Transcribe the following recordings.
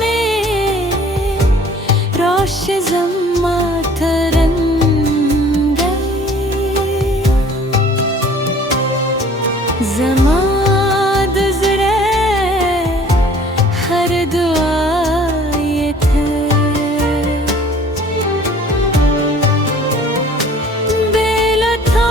में रोश ज़म्मा तरंगे ज़मा दज़रे हर दुआ ये थे बेलथा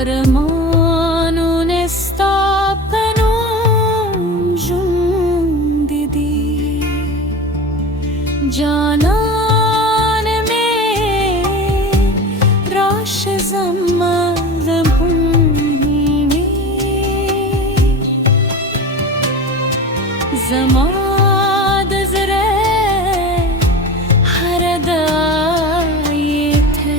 अरमानों ने स्थापनों जून दीदी जानान में रोश ज़म्मा ज़बूनी ज़मा दज़रे हर दाये थे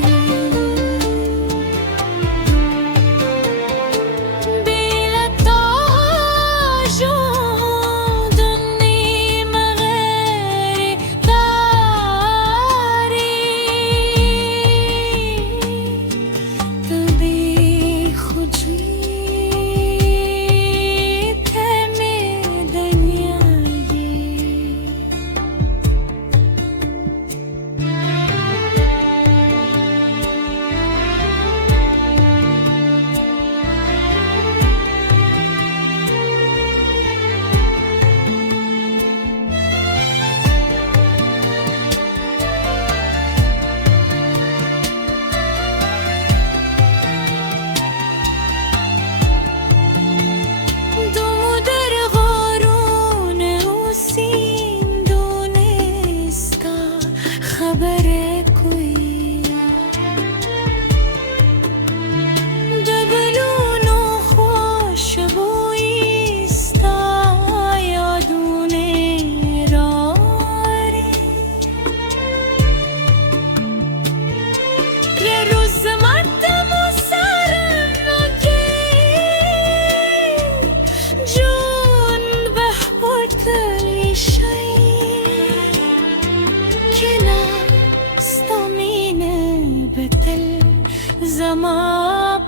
ज़मा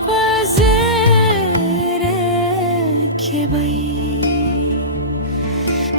पज़ेरे के बई